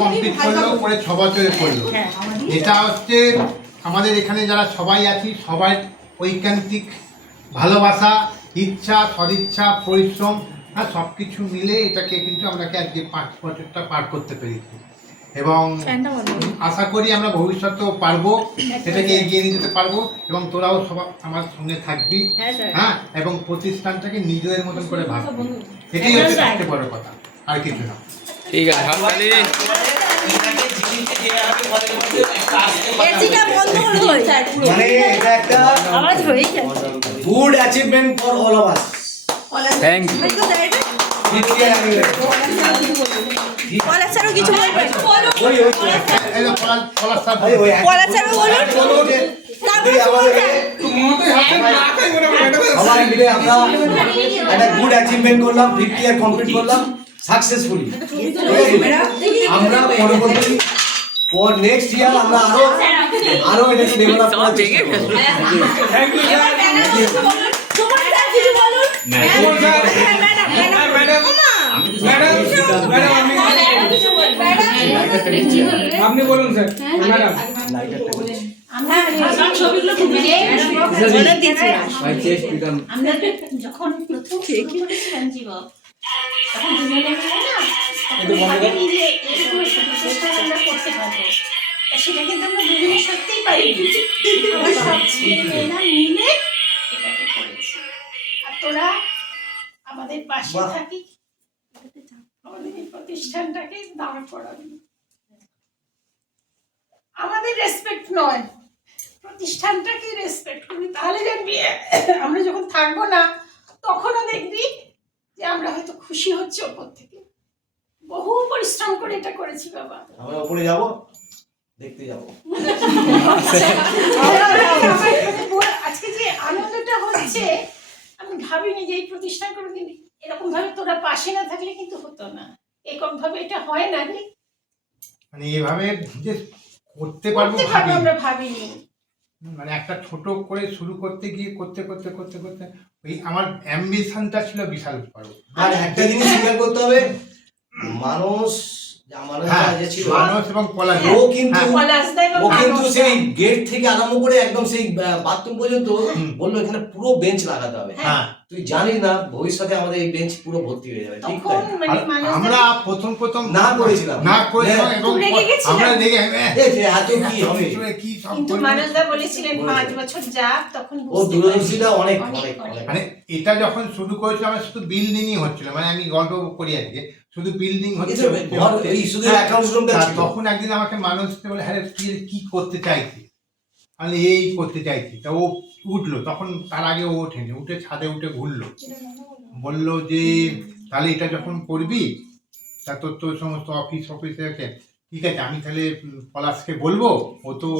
Complete করল করে ছ বছরে করল। হ্যাঁ। এটা হচ্ছে আমাদের এখানে যারা সবাই আছি সবাই ঐকান্তিক ভালোবাসা ইচ্ছা সদিচ্ছা পরিশ্রম হ্যাঁ সব কিছু মিলে এটাকে কিন্তু আপনাকে আজকে পাঁচ বছরটা পার করতে পেরেছি। এবং। আশা করি আমরা ভবিষ্যতেও পারব সেটাকে এগিয়ে নিয়ে যেতে পারব এবং তোরাও সব আমার সঙ্গে থাকবি হ্যাঁ হ্যাঁ এবং প্রতিষ্ঠানটাকে নিজের মতন করে ভাববি। এটাই হচ্ছে সবচেয়ে বড় কথা আর কিছু না। ঠিক আছে হাততালি এসিটা বন্ধ করে দিন মানে এটা একটা আওয়াজ হয়ে যাচ্ছে good achievement for all of us thank you কিছু বলবেন বলুন আমরা একটা গুড অ্যাচিভমেন্ট করলাম ফিফটি ইয়ার কমপ্লিট করলাম সাকসেসফুলি আমরা পরবর্তী পর নেক্সট ইয়ার আমরা আরও আরও এটাকে ডেভেলপ করার চেষ্টা করব। স্যার কিছু বলুন? হ্যাঁ, ম্যাডাম ম্যাডাম আপনি বলুন স্যার। ম্যাডাম। আমরা যখন প্রথম জীবক তখন দুজনে মিলে না করতে পারব। সেটা কিন্তু আমরা দুজনে সত্যিই আমরা সব মিলে এটাকে করেছি আর তোরা আমাদের পাশে। থাকি আমাদের এই প্রতিষ্ঠানটাকে দাঁড় করাবি। আমাদের রেসপেক্ট নয়। প্রতিষ্ঠানটাকে রেসপেক্ট করবি তাহলে দেখবি আমরা যখন থাকব না তখনও দেখবি যে আমরা হয়তো খুশি হচ্ছে ওপর থেকে। বহু পরিশ্রম করে এটা করেছি বাবা। আমরা উপরে যাব দেখতে যাব। আজকে যে আনন্দটা হচ্ছে আমি ভাবিনি যে এই প্রতিষ্ঠান কোনোদিন এরকম ভাবে তোরা পাশে না থাকলে কিন্তু হতো না। এরকম ভাবে এটা হয় না রে। মানে এভাবে যে করতে পারব করতে পারব আমরা ভাবিনি। মানে একটা ছোট করে শুরু করতে গিয়ে করতে করতে করতে করতে ওই আমার অ্যাম্বিশনটা ছিল বিশাল বড়। আর একটা জিনিস স্বীকার করতে হবে, মানুষ হ্যাঁ ও কিন্তু হ্যাঁ, ও কিন্তু সেই গেট থেকে আরম্ভ করে একদম সেই বাথরুম পর্যন্ত বলল এখানে পুরো বেঞ্চ লাগাতে হবে। হ্যাঁ। তুই জানিস না ভবিষ্যতে আমাদের এই বেঞ্চ পুরো ভর্তি হয়ে যাবে ঠিক তাই? মানে আমরা প্রথম প্রথম না করেছিলাম। না। এবং? আমরা এত কি হবে? শুনে কি কিন্তু বলবে। বলেছিলেন পাঁচ বছর যাক তখন ও দূরদর্শিতা অনেক মানে এটা যখন শুরু করেছিলাম আমার শুধু বিল্ডিংই হচ্ছিল মানে আমি গল্প করি আজকে। শুধু বিল্ডিং হচ্ছে শুধু অ্যাকাউন্ট রুমটা তখন একদিন আমাকে মানুষ বলে হ্যাঁ তুই কি করতে চাইছি আমি এই করতে চাইছি। তা ও উঠল। তখন তার আগে ও ওঠেনি। উঠে ছাদে উঠে ঘুরলো। বলল যে তাহলে এটা যখন করবি তা তোর তো সমস্ত অফিস অফিস আছে। ঠিক আছে আমি তাহলে পলাশকে বলব। ও তো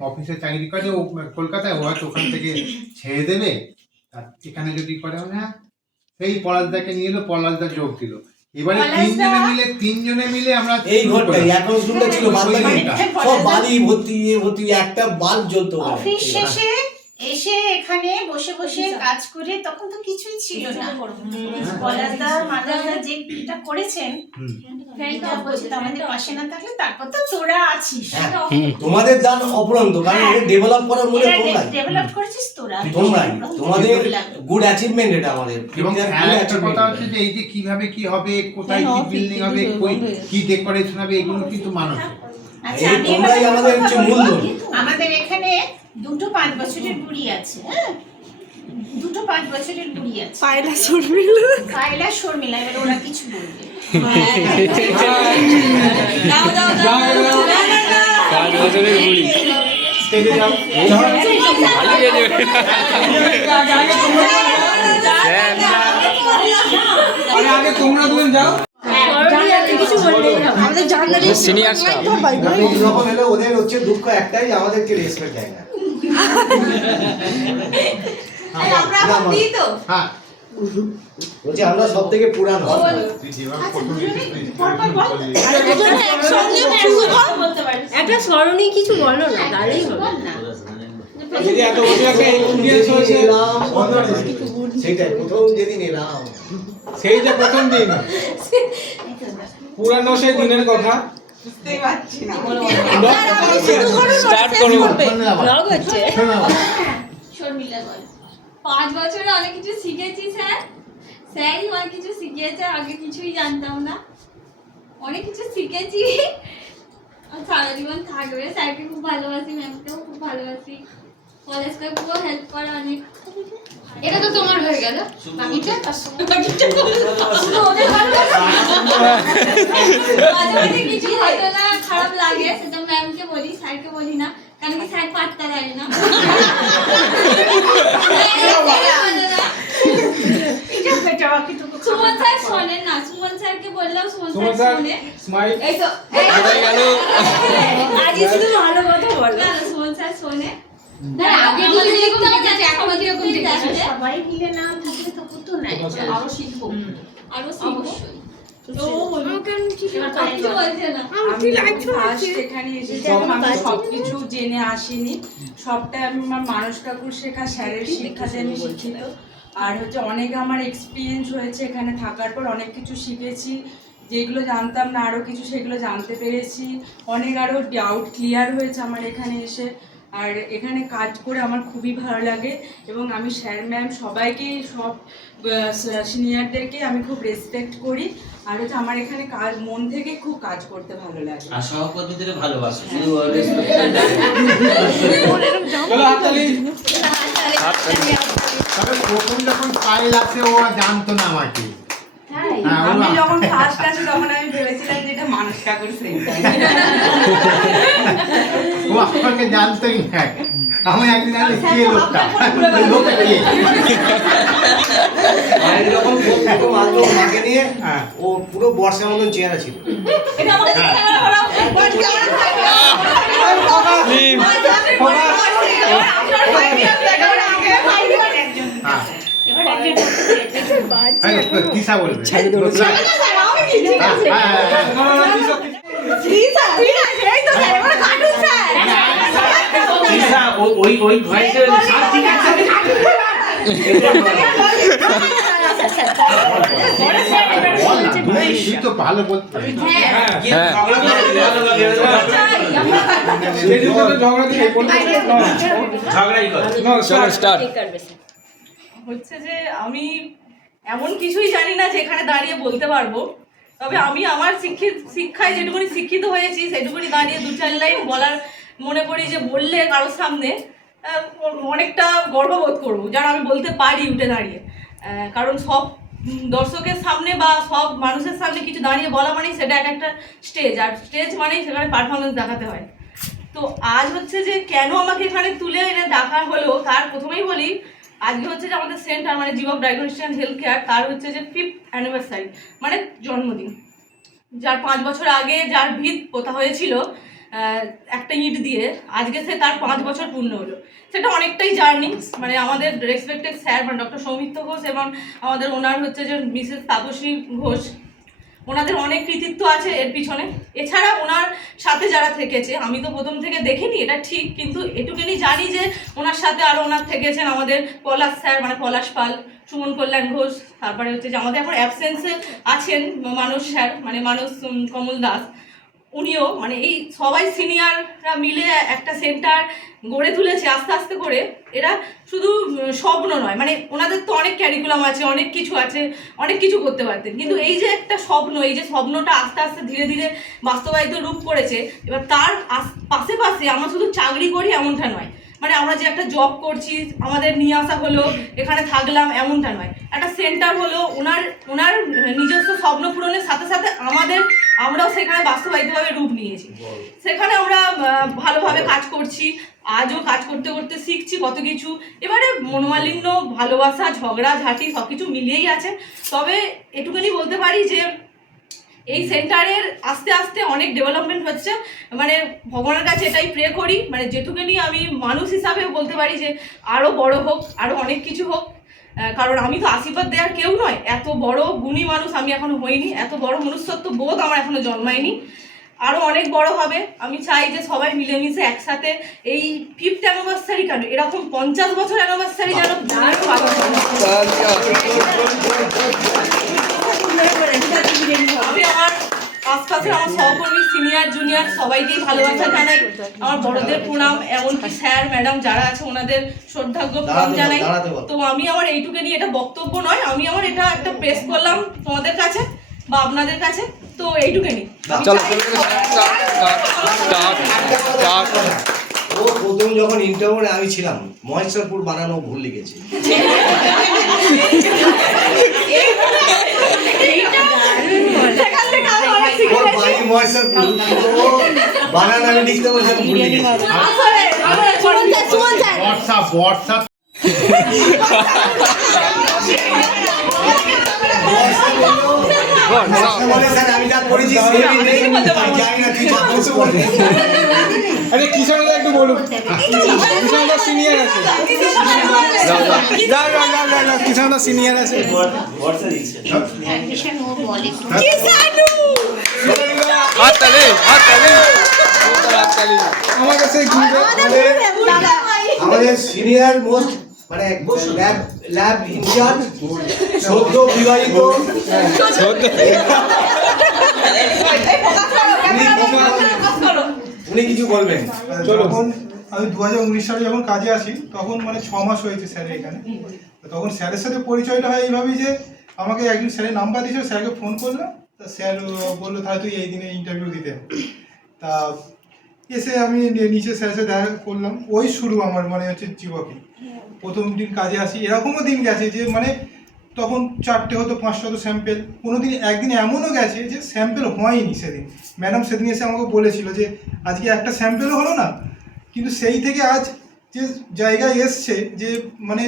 অফিসে চাকরি করে। ও কলকাতায় ও হয়তো ওখান থেকে ছেড়ে দেবে। আর এখানে যদি করে হ্যাঁ। সেই পলাশদাকে নিয়ে এলো পলাশদা যোগ দিল। এবারে তিনজনে মিলে তিনজনে মিলে আমরা এই ঘরটাই এখন শুনতে ছিল বাদ বাকি মানে সব বালি ভর্তি ইয়ে ভর্তি একটা বাল জ্বলতো। অফিস শেষে এসে এখানে বসে বসে কাজ করে তখন তো কিছুই ছিল না। পলাশদা মানবদা যে এটা করেছেন আমাদের পাশে না থাকলে তারপর তো তোরা আছিস। হ্যাঁ, তোমাদের দান অপরন্ত কারণ এটা ডেভেলপ করার মূলে তোমরাই। ডেভেলপ করেছিস তোরা। তোমরাই। তোমাদের গুড অ্যাচিভমেন্ট এটা আমাদের। এবং একটা কথা হচ্ছে যে এই যে কীভাবে কি হবে কোথায় কি বিল্ডিং হবে হয়ে? কি ডেকোরেশন হবে এগুলো কিন্তু মানুষ আচ্ছা তোমরাই আমাদের হচ্ছে মূলধন। আমাদের এখানে দুটো পাঁচ বছরের বুড়ি আছে হ্যাঁ? দুটো পাঁচ বছরের বুড়ি আছে। পায়লা শর্মিল। কায়লা শর্মিলা এবার ওরা কিছু বলবে। দাও দাও দাও। পাঁচ বছরের বুড়ি। আমাদের সিনিয়র স্টাফ। ওদের হচ্ছে দুঃখ একটাই আমাদেরকে রেসপেক্ট দেয় না। হ্যাঁ। বলছি আমরা সব থেকে পুরানো। একটা স্মরণীয় কিছু বলো না তাহলেই হবে। সেই যে প্রথম দিন। পুরানো সেই দিনের কথা। বুঝতেই পারছি না। স্টার্ট করো ব্লগ হচ্ছে। শর্মিলা বল। পাঁচ বছরে অনেক কিছু শিখেছি স্যার। স্যারই অনেক কিছু শিখিয়েছে আগে কিছুই জানতাম না। অনেক কিছু শিখেছি। সারা জীবন থাকবে। স্যারকে খুব ভালোবাসি ম্যামকেও খুব ভালোবাসি। কলেজকে পুরো হেল্প করে অনেক। এটা তো তোমার হয়ে গেল। বাকিটা? খারাপ লাগে সেটা ম্যামকে বলি স্যারকে বলি না কারণ কি স্যার পাত্তা দেয় না সুমন স্যার শোনেন না সুমন স্যারকে বললেও সুমন স্যার শোনে। স্মাইল এই তো কোথায় শুধু ভালো কথা বলো না, সুমন স্যার শোনে সবাই মিলে না থাকলে তো হতো না। আরও শিখব আরও শিখব সবকিছু জেনে আসিনি। সবটাই আমি আমার মানস কাকুর শেখা স্যারের শিক্ষাতে আমি শিক্ষিত। আর হচ্ছে অনেক আমার এক্সপিরিয়েন্স হয়েছে এখানে থাকার পর অনেক কিছু শিখেছি। যেগুলো জানতাম না আরও কিছু সেগুলো জানতে পেরেছি। অনেক আরও ডাউট ক্লিয়ার হয়েছে আমার এখানে এসে। আর এখানে কাজ করে আমার খুবই ভালো লাগে। এবং আমি স্যার ম্যাম সবাইকে সব সিনিয়রদেরকে আমি খুব রেসপেক্ট করি। আর হচ্ছে আমার এখানে কাজ মন থেকে খুব কাজ করতে ভালো লাগে। আর সহকর্মীদের ভালোবাসো শুধু respect চলো হাততালি। তবে প্রথম যখন পায়ে লাগছে ও জানতো না আমাকে? হ্যাঁ, আমি যখন ফার্স্ট আসি তখন আমি ভেবেছিলাম যে এটা মানুষ ঠাকুর ও আমাকে জানতোই না। আমি একদিন আরে কে লোকটা। লোকটা কে মায়ের যখন প্রথম আসলো মাকে নিয়ে হ্যাঁ। ও পুরো বর্ষার মতন চেহারা ছিল। বলবে হ্যাঁ, ওই ওই তো ভালো বলতে ঝগড়া স্টার্ট হচ্ছে যে আমি এমন কিছুই জানি না যে এখানে দাঁড়িয়ে বলতে পারব। তবে আমি আমার শিক্ষিত শিক্ষায় যেটুকুনি শিক্ষিত হয়েছি সেটুকুনি দাঁড়িয়ে দু চার লাইন বলার মনে করি যে বললে কারোর সামনে অনেকটা গর্ববোধ করব, যারা আমি বলতে পারি উঠে দাঁড়িয়ে। কারণ সব দর্শকের সামনে বা সব মানুষের সামনে কিছু দাঁড়িয়ে বলা মানেই সেটা এক একটা স্টেজ আর স্টেজ মানেই সেখানে পারফরমেন্স দেখাতে হয়। তো আজ হচ্ছে যে কেন আমাকে এখানে তুলে এনে ডাকা হলো, তার প্রথমেই বলি, আজকে হচ্ছে যে আমাদের সেন্টার মানে জীবক ডায়াগনস্টিক হেলথ কেয়ার তার হচ্ছে যে ফিফথ অ্যানিভার্সারি মানে জন্মদিন। যার পাঁচ বছর আগে যার ভিত পোতা হয়েছিল একটা ইট দিয়ে আজকে সে তার পাঁচ বছর পূর্ণ হলো। সেটা অনেকটাই জার্নি মানে আমাদের রেসপেক্টেড স্যার মানে ডক্টর সৌমিত্র ঘোষ এবং আমাদের ওনার হচ্ছে যে মিসেস তাপসী ঘোষ। ওনাদের অনেক কৃতিত্ব আছে এর পিছনে। এছাড়া ওনার সাথে যারা থেকেছে, আমি তো প্রথম থেকে দেখিনি, এটা ঠিক, কিন্তু এটুকুনি জানি যে ওনার সাথে আরও ওনার থেকেছেন আমাদের পলাশ স্যার মানে পলাশ পাল, সুমন কল্যাণ ঘোষ, তারপরে হচ্ছে যে আমাদের এখন অ্যাবসেন্সে আছেন মানুষ স্যার মানে মানুষ কমল দাস। উনিও মানে এই সবাই সিনিয়ররা মিলে একটা সেন্টার গড়ে তুলেছে আস্তে আস্তে করে। এরা শুধু স্বপ্ন নয় মানে ওনাদের তো অনেক ক্যারিকুলাম আছে, অনেক কিছু আছে, অনেক কিছু করতে পারতেন। কিন্তু এই যে একটা স্বপ্ন, এই যে স্বপ্নটা আস্তে আস্তে ধীরে ধীরে বাস্তবায়িত রূপ করেছে, এবার তার পাশে পাশে আমরা শুধু চাকরি করি এমনটা নয় মানে আমরা যে একটা জব করছি, আমাদের নিয়ে আসা হলো, এখানে থাকলাম, এমনটা নয়। একটা সেন্টার হলো, ওনার ওনার নিজস্ব স্বপ্ন পূরণের সাথে সাথে আমাদের, আমরাও সেখানে বাস্তবায়িতভাবে রূপ নিয়েছি। সেখানে আমরা ভালোভাবে কাজ করছি, আজও কাজ করতে করতে শিখছি কত কিছু। এবারে মনোমালিন্য, ভালোবাসা, ঝগড়া, ঝাঁটি সব কিছু মিলিয়েই আছে। তবে এটুকুনি বলতে পারি যে এই সেন্টারের আস্তে আস্তে অনেক ডেভেলপমেন্ট হচ্ছে মানে ভগবানের কাছে এটাই প্রে করি মানে যেটুকুনি আমি মানুষ হিসাবেও বলতে পারি যে আরও বড় হোক আরও অনেক কিছু হোক কারণ আমি তো আশীর্বাদ দেওয়ার কেউ নয় এত বড় গুণী মানুষ আমি এখনও হইনি এত বড় মনুষ্যত্ব বোধ আমার এখনও জন্মায়নি আরও অনেক বড় হবে আমি চাই যে সবাই মিলেমিশে একসাথে এই ফিফথ অ্যানিভার্সারি কেন এরকম পঞ্চাশ বছর অ্যানিভার্সারি যেন। আমি আমার আশপাশের আমার সহকর্মী সিনিয়র জুনিয়র সবাইকেই ভালোবাসা জানাই আমার বড়দের প্রণাম এমনকি স্যার ম্যাডাম যারা আছে ওনাদের শ্রদ্ধাজ্ঞ প্রণাম জানাই তো আমি আমার এইটুকু নিয়ে এটা বক্তব্য নয় আমি আমার এটা একটা প্রেস করলাম তোমাদের কাছে বা আপনাদের কাছে তো এইটুকুনি চলো ও প্রথম যখন ইন্টারভিউ আমি ছিলাম মহেশ্বরপুর বানানো ভুল লিখেছে। বানান আমি লিখতে বলছি ভুল লিখেছি। আসলে আরে একটু বলুন সিনিয়র আছে। সিনিয়র আছে। আমার কাছে আমাদের সিনিয়র মোস্ট মানে ল্যাব ল্যাব ইনচার্জ সদ্য বিবাহিত উনি কিছু বলবেন। যখন আমি দু হাজার উনিশ সালে যখন কাজে আসি তখন মানে ছ মাস হয়েছে স্যারের এখানে। তখন স্যারের সাথে পরিচয়টা হয় এইভাবেই যে আমাকে একদিন স্যারের নাম্বার দিয়েছিল স্যারকে ফোন করলাম তা স্যার বলল তাহলে তুই এই দিনে ইন্টারভিউ দিতে তা এসে আমি নিচে স্যারের সাথে দেখা করলাম। ওই শুরু আমার মানে হচ্ছে জীবকে প্রথম দিন কাজে আসি, এরকমও দিন গেছে যে মানে তখন চারটে হতো, পাঁচটা হতো স্যাম্পেল কোনো দিন একদিন এমনও গেছে যে স্যাম্পেল হয়নি সেদিন। ম্যাডাম সেদিন এসে আমাকে বলেছিল যে, আজকে একটা স্যাম্পেলও হলো না। কিন্তু সেই থেকে আজ যে জায়গায় এসছে যে মানে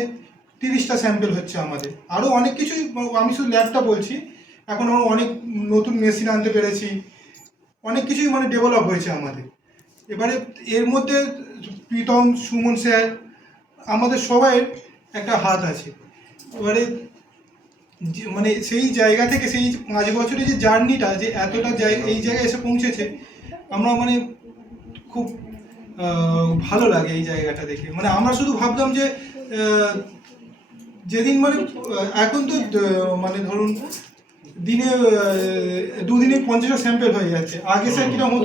তিরিশটা স্যাম্পেল হচ্ছে আমাদের। আরও অনেক কিছুই, আমি শুধু ল্যাবটা বলছি। এখন আমরা অনেক নতুন মেশিন আনতে পেরেছি। অনেক কিছুই মানে ডেভেলপ হয়েছে আমাদের। এবারে এর মধ্যে প্রীতম, সুমন স্যার, আমাদের সবাই একটা হাত আছে। এবারে মানে সেই জায়গা থেকে সেই পাঁচ বছরের যে জার্নিটা, যে এতটা এই জায়গায় এসে পৌঁছেছে, আমরা মানে খুব ভালো লাগে এই জায়গাটা দেখে। মানে আমরা শুধু ভাবতাম যে যেদিন মানে এখন তো মানে ধরুন দিনে দুদিনে পঞ্চাশটা স্যাম্পেল হয়ে যাচ্ছে। আগে স্যার কীরকম হতো?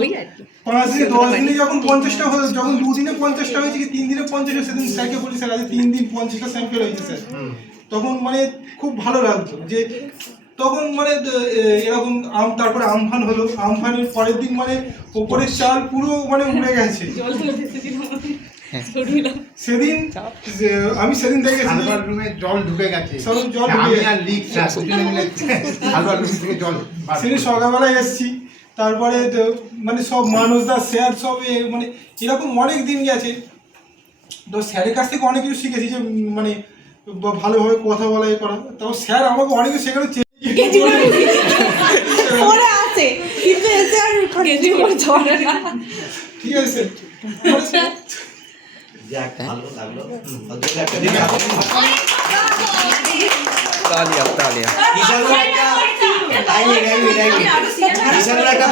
পাঁচ দিনে দশ দিনে যখন পঞ্চাশটা যখন দুদিনে পঞ্চাশটা হয়েছে কি তিন দিনে পঞ্চাশটা সেদিন স্যারকে বলি স্যার আজ তিন দিন পঞ্চাশটা স্যাম্পেল হয়েছে স্যার। তখন মানে খুব ভালো লাগতো যে তখন মানে এরকম আম তারপরে আমফান হলো। আমফানের পরের দিন মানে ওপরের চাল পুরো মানে উড়ে গেছে। সেদিন যে আমি সেদিন রুমে জল ঢুকে গেছে। জল আমি আর লিক স্যার দুজনে মিলে সালবার রুম থেকে জল সেদিন সকালবেলায় এসেছি তারপরে মানে সব মানুষদা স্যার সব মানে এরকম অনেক দিন গেছে। তো স্যারের কাছ থেকে অনেক কিছু শিখেছি যে মানে ভালোভাবে কথা বলা এ করা। তাও স্যার আমাকে অনেক কিছু শেখানো ঠিক আছে। যাক ভালো লাগল। অন্তত একটা তালিয়া তালিয়া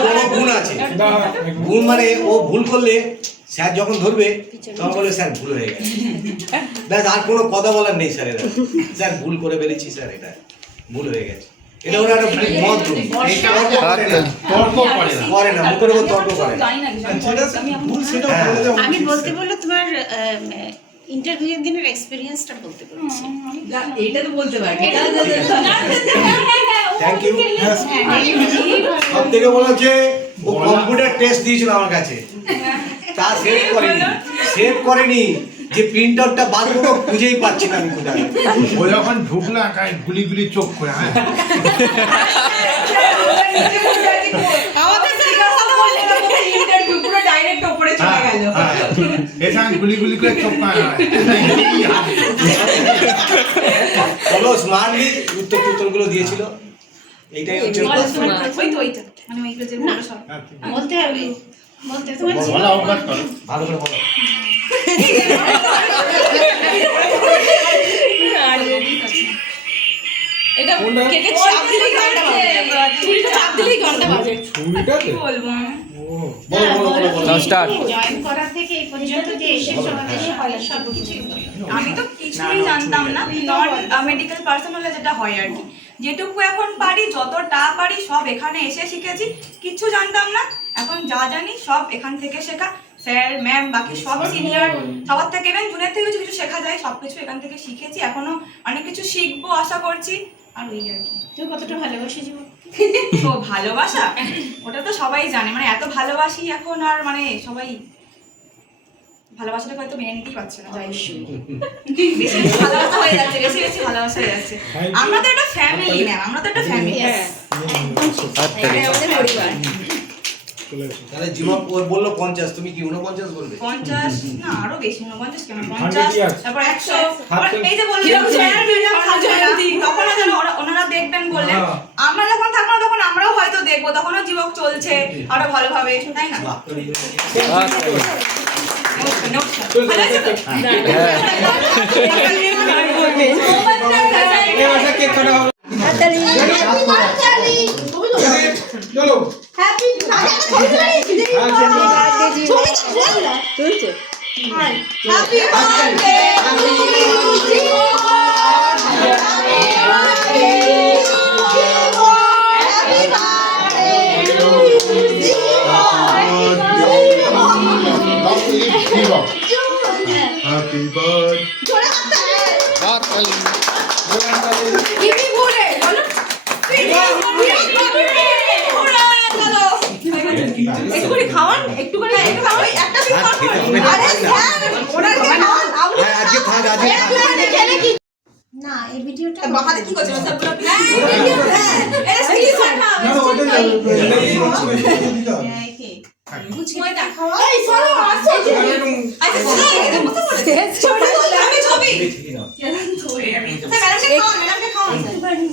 বড় গুণ আছে। গুণ মানে ও ভুল করলে স্যার যখন ধরবে তখন বলে স্যার ভুল হয়ে গেছে। ব্যাস আর কোনো কথা বলার নেই স্যারের। স্যার ভুল করে ফেলেছি স্যার এটা ভুল হয়ে গেছে। এটা ওরা একটা মত তর্ক করে না। তর্ক করে না। করে না মুখের উপর তর্ক করে না। যেটা ভুল সেটা হ্যাঁ। আমি বলতে। বলল তোমার ইন্টারভিউ দিনের এক্সপিরিয়েন্সটা বলতে বলছি। এইটা তো বলতে পারি থ্যাংক ইউ হ্যাঁ, সব থেকে বলো যে ও কম্পিউটার টেস্ট দিয়েছিল আমার কাছে। তা সেভ করেনি। সেভ করেনি। যে প্রিন্ট আউটটা বার করব খুঁজেই পাচ্ছি না আমি কোথায়। ও যখন ঢুকলো একাই গুলি গুলি চোখ করে হ্যাঁ। আমাদের জিজ্ঞাসা করলে ইন্টারভিউ পুরো ডাইরেক্ট উপরে চলে গেল। হ্যাঁ, এখানে গুলি গুলি করে চোখ করে বলো স্মার্টলি উত্তর উত্তরগুলো দিয়েছিল। এইটাই হচ্ছে ওই তো ওইটা মানে ওইগুলো যে বলতে হবে। বলতে তোমার ভালো করে বলো। এটা কেকে চাপ দিলেই ঘণ্টা বাজে। ছুরিটা চাপ দিলেই ঘণ্টা বাজে। বলব। আমি তো কিছুই জানতাম না। নন মেডিকেল পার্সন হলে যেটা হয় আর কি। যেটুকু এখন পারি যতটা পারি সব এখানে এসে শিখেছি। কিচ্ছু জানতাম না। এখন যা জানি সব এখান থেকে শেখা। স্যার ম্যাম বাকি সব সিনিয়র সবার থেকে ইভেন জুনিয়র থেকে কিছু কিছু শেখা যায় সব কিছু এখান থেকে শিখেছি এখনও অনেক কিছু শিখব আশা করছি। আর ওই আর কি। তুই কতটা ভালোবাসি জীবন? ও ভালোবাসা? ওটা তো সবাই জানে মানে এত ভালোবাসি এখন আর মানে সবাই ভালোবাসাটা হয়তো মেনে নিতেই পারছে না যাই বেশি বেশি ভালোবাসা হয়ে যাচ্ছে বেশি বেশি ভালোবাসা হয়ে যাচ্ছে। আমরা তো একটা ফ্যামিলি ম্যাম আমরা তো একটা ফ্যামিলি হাততালি আমাদের পরিবার। তাহলে জিমা ওর বলল পঞ্চাশ তুমি কি উনপঞ্চাশ বলবে? পঞ্চাশ? না আরও বেশি উনপঞ্চাশ কেন? পঞ্চাশ তারপর একশো। এই যে বললাম স্যার ম্যাডাম থাকবে না, তখন যেন ওনারা দেখবেন বললেন হ্যাঁ। আমরা যখন থাকব না, তখন আমরাও হয়তো দেখব তখনও জীবক চলছে আরও ভালোভাবে তাই না? হাততালি নমস্কার, নমস্কার। ভালো আছে তো? এবার কেক কাটা হবে হাততালি চলো হ্যাপি তুলছে হাততালি একটুখানি খাওয়ান একটুখানি একটু খাওয়ান একটা না। আরে স্যার ওনাকে খাওয়ান আপনি হ্যাঁ আজকে থাক আজকে না এই ভিডিওটা বাহাতে কি হ্যাঁ না দেখো এই সরো আসো আচ্ছা এটা বুঝতে পারছ ছবি ছবি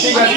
ঠিক আছে।